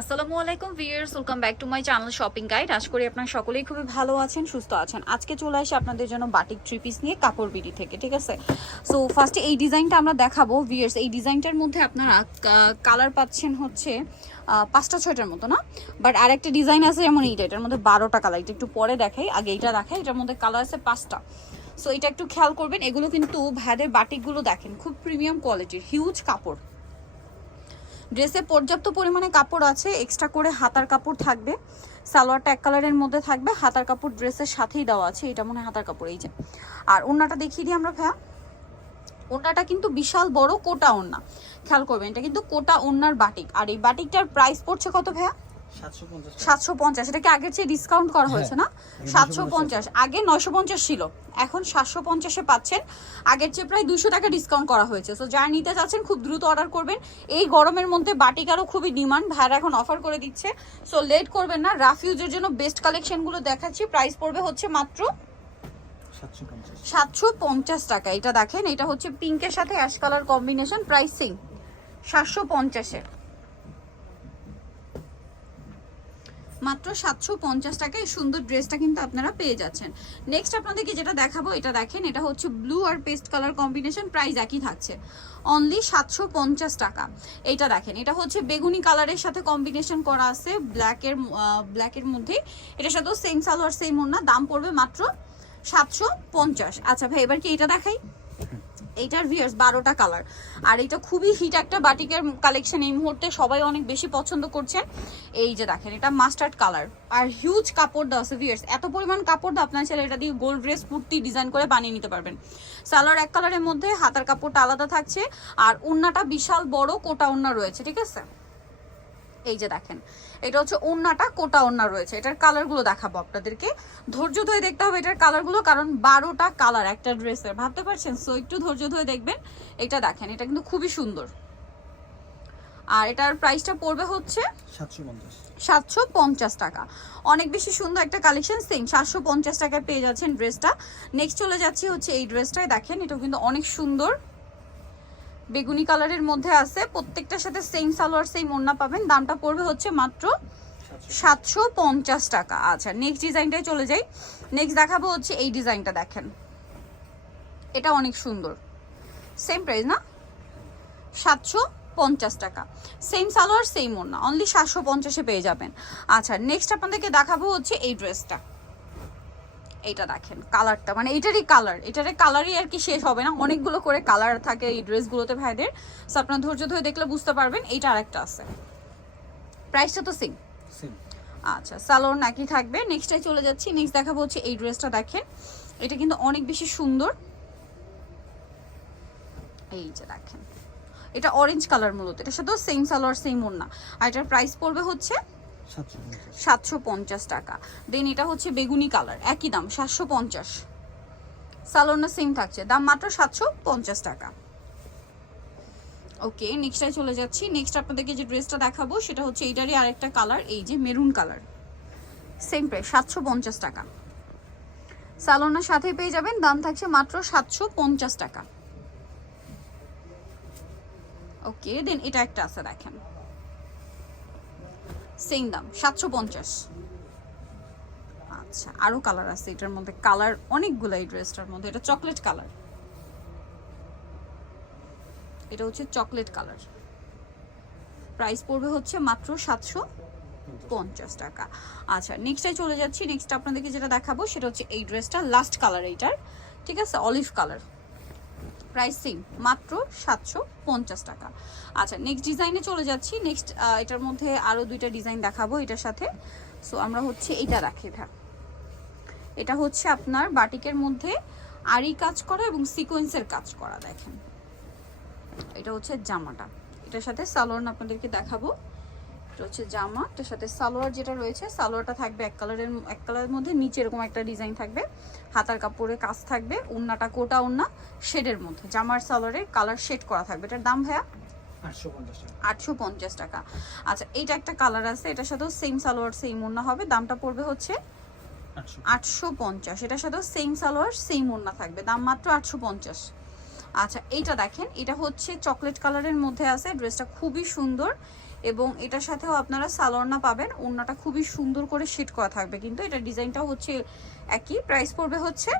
আসসালামু আলাইকুম viewers welcome back to my channel shopping guide আশা করি আপনারা সকলেই খুবই ভালো আছেন, সুস্থ আছেন। আজকে চলে আসি আপনাদের জন্য বাটিক থ্রি পিস নিয়ে কাপড় বিডি থেকে, ঠিক আছে? সো ফার্স্টে এই ডিজাইনটা আমরা দেখাবো। ভিউয়ার্স, এই ডিজাইনটার মধ্যে আপনারা কালার পাচ্ছেন হচ্ছে পাঁচটা, ছয়টার মতো, না? বাট আরেকটা ডিজাইন আছে যেমন এইটা, এটার মধ্যে বারোটা কালার এটা একটু পরে দেখাই, আগে এইটা দেখাই, এটার মধ্যে কালার আছে পাঁচটা। সো এটা একটু খেয়াল করবেন, এগুলো কিন্তু ভ্যাদের বাটিকগুলো দেখেন, খুব প্রিমিয়াম কোয়ালিটির হিউজ কাপড়। ড্রেসে পর্যাপ্ত পরিমাণে কাপড় আছে এক্সট্রা করে হাতার কাপড় থাকবে। সালোয়ারটা এক কালারের মধ্যে থাকবে, হাতার কাপড় ড্রেসের সাথেই দেওয়া আছে, এটা মনে হাতার কাপড়, এই যে। আর ওনাটা দেখিয়ে দিই আমরা, ভাইয়া। ওনাটা কিন্তু বিশাল বড়, কোটা ওনা খেয়াল করবেন, এটা কিন্তু কোটা ওনার বাটিক। আর এই বাটিকটার প্রাইস পড়ছে কত, ভাইয়া? সাতশো পঞ্চাশ এটা কি আগের চেয়ে ডিসকাউন্ট করা হয়েছে না? আগে সাতশো 950 পঞ্চাশ। আগে নয়শো পঞ্চাশ ছিল এখন সাতশো পঞ্চাশে পাচ্ছেন। আগের চেয়ে প্রায় দুশো টাকা ডিসকাউন্ট করা হয়েছে। সো যারা নিতে চাচ্ছেন খুব দ্রুত অর্ডার করবেন। এই গরমের মধ্যে বাটিকারও খুবই ডিমান্ড ভাইরা এখন অফার করে দিচ্ছে। সো লেট করবেন না। রাফ ইউজের জন্য বেস্ট কালেকশনগুলো দেখাচ্ছি। প্রাইস পড়বে হচ্ছে মাত্র সাতশো পঞ্চাশ। সাতশো পঞ্চাশ টাকা। এটা দেখেন এটা হচ্ছে পিঙ্কের সাথে অ্যাশ কালার কম্বিনেশন প্রাইসিং সাতশো পঞ্চাশের। মাত্র সাতশো পঞ্চাশ টাকায় সুন্দর ড্রেসটা কিন্তু আপনারা পেয়ে যাচ্ছেন। নেক্সট আপনাদেরকে যেটা দেখাবো, এটা দেখেন, এটা হচ্ছে ব্লু আর পেস্ট কালার কম্বিনেশন প্রাইস একই থাকছে। অনলি সাতশো পঞ্চাশ টাকা। এইটা দেখেন, এটা হচ্ছে বেগুনি কালারের সাথে কম্বিনেশন করা আছে ব্ল্যাকের ব্ল্যাকের মধ্যে এটার সাথেও সেম সালোয়ার সেম ওড়না, দাম পড়বে মাত্র সাতশো পঞ্চাশ। আচ্ছা ভাই, এবার কি এটা দেখাই? এইটার ভিয়ার্স বারোটা কালার আর এটা খুবই হিট একটা বাটিকের কালেকশন এই মুহূর্তে সবাই অনেক বেশি পছন্দ করছেন। এই যে দেখেন, এটা মাস্টার্ড কালার আর হিউজ কাপড় দেওয়া আছে ভিয়ার্স এত পরিমাণ কাপড় দেওয়া আপনার ছেলে এটা দিয়ে গোল্ড ড্রেস কুর্তি ডিজাইন করে বানিয়ে নিতে পারবেন। সালোয়ার এক কালারের মধ্যে হাতার কাপড়টা আলাদা থাকছে। আর ওড়নাটা বিশাল বড় কোটা ওড়না রয়েছে, ঠিক আছে? এই যে দেখেন এটা হচ্ছে ওড়নাটা কোটা ওড়না রয়েছে। এটার কালারগুলো দেখাবো আপনাদেরকে। ধৈর্য ধরে দেখতে হবে এটার কালারগুলো কারণ বারোটা কালার একটা ড্রেসের। ভাবতে পারছেন? সো একটু ধৈর্য ধরে দেখবেন। এটা দেখেন এটা কিন্তু খুবই সুন্দর। আর এটার প্রাইসটা পড়বে হচ্ছে সাতশো পঞ্চাশ। সাতশো পঞ্চাশ টাকা। অনেক বেশি সুন্দর একটা কালেকশন সেম সাতশো পঞ্চাশ টাকায় পেয়ে যাচ্ছেন ড্রেসটা। নেক্সট চলে যাচ্ছি হচ্ছে এই ড্রেসটাই দেখেন এটাও কিন্তু অনেক সুন্দর। বেগুনি কালারের মধ্যে আছে, প্রত্যেকটার সাথে সেম সালোয়ার সেম ওড়না পাবেন। দামটা পড়বে হচ্ছে মাত্র সাতশো পঞ্চাশ টাকা। আচ্ছা নেক্সট ডিজাইনটাই চলে যাই। নেক্সট দেখাবো হচ্ছে এই ডিজাইনটা দেখেন। এটা অনেক সুন্দর। সেম প্রাইস না? সাতশো পঞ্চাশ টাকা। সেম সালোয়ার সেম ওড়না। অনলি সাতশো পঞ্চাশে পেয়ে যাবেন। আচ্ছা নেক্সট আপনাদেরকে দেখাবো হচ্ছে এই ড্রেসটা এইটা দেখেন কালারটা মানে এটারই কালার এটারই কালারই আর কি শেষ হবে না। অনেকগুলো করে কালার থাকে এই ড্রেসগুলোতে ভাইদের। সো আপনার ধৈর্য ধরে দেখলে বুঝতে পারবেন এইটা আরেকটা আছে। প্রাইসটা তো সেম আচ্ছা সালোয়ার নাকি থাকবে। নেক্সটে চলে যাচ্ছি নেক্সট দেখাবো হচ্ছে এই ড্রেসটা দেখেন। এটা কিন্তু অনেক বেশি সুন্দর। এই যে দেখেন এটা অরেঞ্জ কালার মূলত। এটার সাথেও সেম সালোয়ার সেম ওড়না। আর এটার প্রাইস পড়বে হচ্ছে সাতশো পঞ্চাশ। টাকা। দেন এটা হচ্ছে বেগুনি কালার একই দাম, সাতশো পঞ্চাশ। সালোয়ারটা সেম থাকছে, দাম মাত্র সাতশো পঞ্চাশ টাকা। ওকে নেক্সটটায় চলে যাচ্ছি। নেক্সট আপনাদেরকে যে ড্রেসটা দেখাবো, সেটা হচ্ছে এইটারই আরেকটা কালার এই যে মেরুন কালার সেম প্রাইস সাতশো পঞ্চাশ টাকা। সালোনার সাথে পেয়ে যাবেন, দাম থাকছে মাত্র সাতশো পঞ্চাশ টাকা। ওকে দেন এটা একটা আছে, দেখেন। সেম দাম, সাতশো পঞ্চাশ। আচ্ছা আরও কালার আছে এটার মধ্যে। কালার অনেকগুলো এই ড্রেসটার মধ্যে, এটা চকলেট কালার এটা হচ্ছে চকলেট কালার প্রাইস পড়বে হচ্ছে মাত্র সাতশো পঞ্চাশ টাকা। আচ্ছা নেক্সটে চলে যাচ্ছি। নেক্সট আপনাদেরকে যেটা দেখাবো, সেটা হচ্ছে এই ড্রেসটা লাস্ট কালার এইটার। ঠিক আছে অলিভ কালার প্রাইস সেম মাত্র সাতশো পঞ্চাশ টাকা। আচ্ছা নেক্সট ডিজাইনে চলে যাচ্ছি। নেক্সট এটার মধ্যে আরও দুইটা ডিজাইন দেখাবো এটার সাথে। সো আমরা হচ্ছে এইটা রাখি ভ্যা এটা হচ্ছে আপনার বাটিকের মধ্যে আরি কাজ করা এবং সিকোয়েন্সের কাজ করা, দেখেন। এটা হচ্ছে জামাটা। এটার সাথে সালোয়ার আপনাদেরকে দেখাবো। এটা হচ্ছে জামা এটার সাথে সালোয়ার যেটা রয়েছে সালোয়ারটা থাকবে এক কালারের এক কালারের মধ্যে নিচে এরকম একটা ডিজাইন থাকবে। হাতার কাপড়ে কাজ থাকবে ওড়নাটা কোটা ওড়না শেডের মধ্যে। জামার সালোয়ারের কালার শেড করা থাকবে। এটার দাম ভাইয়া? আটশো পঞ্চাশ টাকা। আচ্ছা এইটা একটা কালার আছে এটার সাথেও সেম সালোয়ার সেম ওড়না হবে। দামটা পড়বে হচ্ছে আটশো পঞ্চাশ। এটার সাথেও সেম সালোয়ার সেম ওড়না থাকবে। দাম মাত্র আটশো পঞ্চাশ। আচ্ছা এইটা দেখেন এটা হচ্ছে চকলেট কালারের মধ্যে আছে। ড্রেসটা খুবই সুন্দর। এবং এটার সাথেও আপনারা সালোয়ারনা পাবেন ওড়নাটা খুবই সুন্দর করে শেড করা থাকবে। কিন্তু এটা ডিজাইনটাও হচ্ছে একই প্রাইস পড়বে হচ্ছে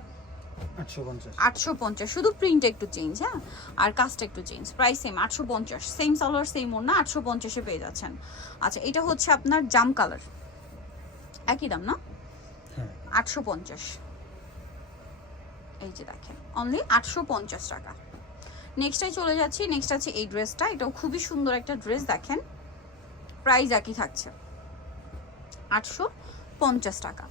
আটশো পঞ্চাশ। শুধু প্রিন্ট একটু চেঞ্জ হ্যাঁ? আর কাজটা একটু চেঞ্জ প্রাইস সেম আটশো পঞ্চাশ। সেম সালোয়ার সেম ওড়না আটশো পঞ্চাশে পেয়ে যাচ্ছেন। আচ্ছা এটা হচ্ছে আপনার জাম কালার একই দাম না? হ্যাঁ। আটশো পঞ্চাশ। এই যে দেখেন অনলি আটশো পঞ্চাশ টাকা। নেক্সটটাই চলে যাচ্ছি নেক্সট আছে এই ড্রেসটা এটাও খুবই সুন্দর একটা ড্রেস দেখেন। প্রাইস একই থাকছে। আটশো পঞ্চাশ টাকা।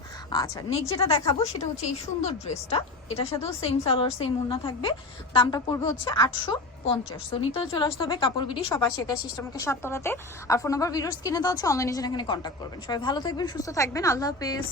আচ্ছা নেক্সট যেটা দেখাবো সেটা হচ্ছে এই সুন্দর ড্রেসটা। এটার সাথেও সেম সালোয়ার সেম উন্না থাকবে। দামটা পড়বে হচ্ছে আটশো পঞ্চাশ। তো নিতেও চলে আসতে হবে কাপড় বিডি, সবাই শেখা সিস্টেমকে সাততলাতে আর ফোন নাম্বার ভিডিওস কিনে দেওয়া হচ্ছে অনলাইনে যেন এখানে কন্ট্যাক্ট করবেন। সবাই ভালো থাকবেন, সুস্থ থাকবেন। আল্লাহ হাফেজ।